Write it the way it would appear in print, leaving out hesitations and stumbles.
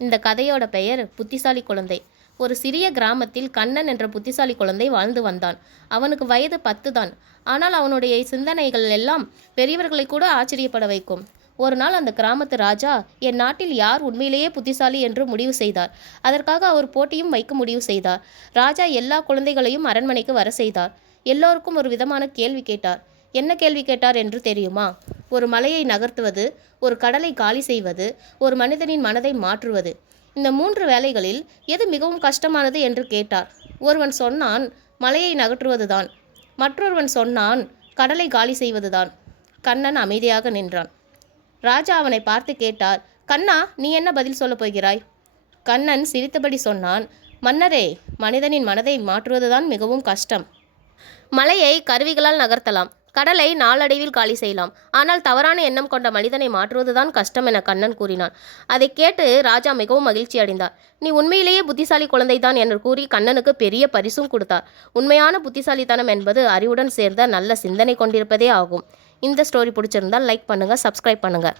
இந்த கதையோட பெயர் புத்திசாலி குழந்தை. ஒரு சிறிய கிராமத்தில் கண்ணன் என்ற புத்திசாலி குழந்தை வாழ்ந்து வந்தான். அவனுக்கு வயது 10 தான். ஆனால் அவனுடைய சிந்தனைகள் எல்லாம் பெரியவர்களை கூட ஆச்சரியப்பட வைக்கும். ஒரு நாள் அந்த கிராமத்து ராஜா என் நாட்டில் யார் உண்மையிலேயே புத்திசாலி என்று முடிவு செய்தார். அதற்காக அவர் போட்டியும் வைக்க முடிவு செய்தார். ராஜா எல்லா குழந்தைகளையும் அரண்மனைக்கு வர செய்தார். எல்லோருக்கும் ஒரு விதமான கேள்வி கேட்டார். என்ன கேள்வி கேட்டார் என்று தெரியுமா? ஒரு மலையை நகர்த்துவது, ஒரு கடலை காலி செய்வது, ஒரு மனிதனின் மனதை மாற்றுவது, இந்த 3 வேலைகளில் எது மிகவும் கஷ்டமானது என்று கேட்டார். ஒருவன் சொன்னான் மலையை நகற்றுவதுதான். மற்றொருவன் சொன்னான் கடலை காலி செய்வதுதான். கண்ணன் அமைதியாக நின்றான். ராஜா அவனை பார்த்து கேட்டார், கண்ணா, நீ என்ன பதில் சொல்லப் போகிறாய்? கண்ணன் சிரித்தபடி சொன்னான், மன்னரே, மனிதனின் மனதை மாற்றுவதுதான் மிகவும் கஷ்டம். மலையை கருவிகளால் நகர்த்தலாம், கடலை நாளடைவில் காலி செய்யலாம். ஆனால் தவறான எண்ணம் கொண்ட மனிதனை மாற்றுவதுதான் கஷ்டம் என கண்ணன் கூறினான். அதை கேட்டு ராஜா மிகவும் மகிழ்ச்சி அடைந்தார். நீ உண்மையிலேயே புத்திசாலி குழந்தைதான் என்று கூறி கண்ணனுக்கு பெரிய பரிசும் கொடுத்தார். உண்மையான புத்திசாலித்தனம் என்பது அறிவுடன் சேர்ந்த நல்ல சிந்தனை கொண்டிருப்பதே ஆகும். இந்த ஸ்டோரி பிடிச்சிருந்தால் லைக் பண்ணுங்கள், சப்ஸ்கிரைப் பண்ணுங்கள்.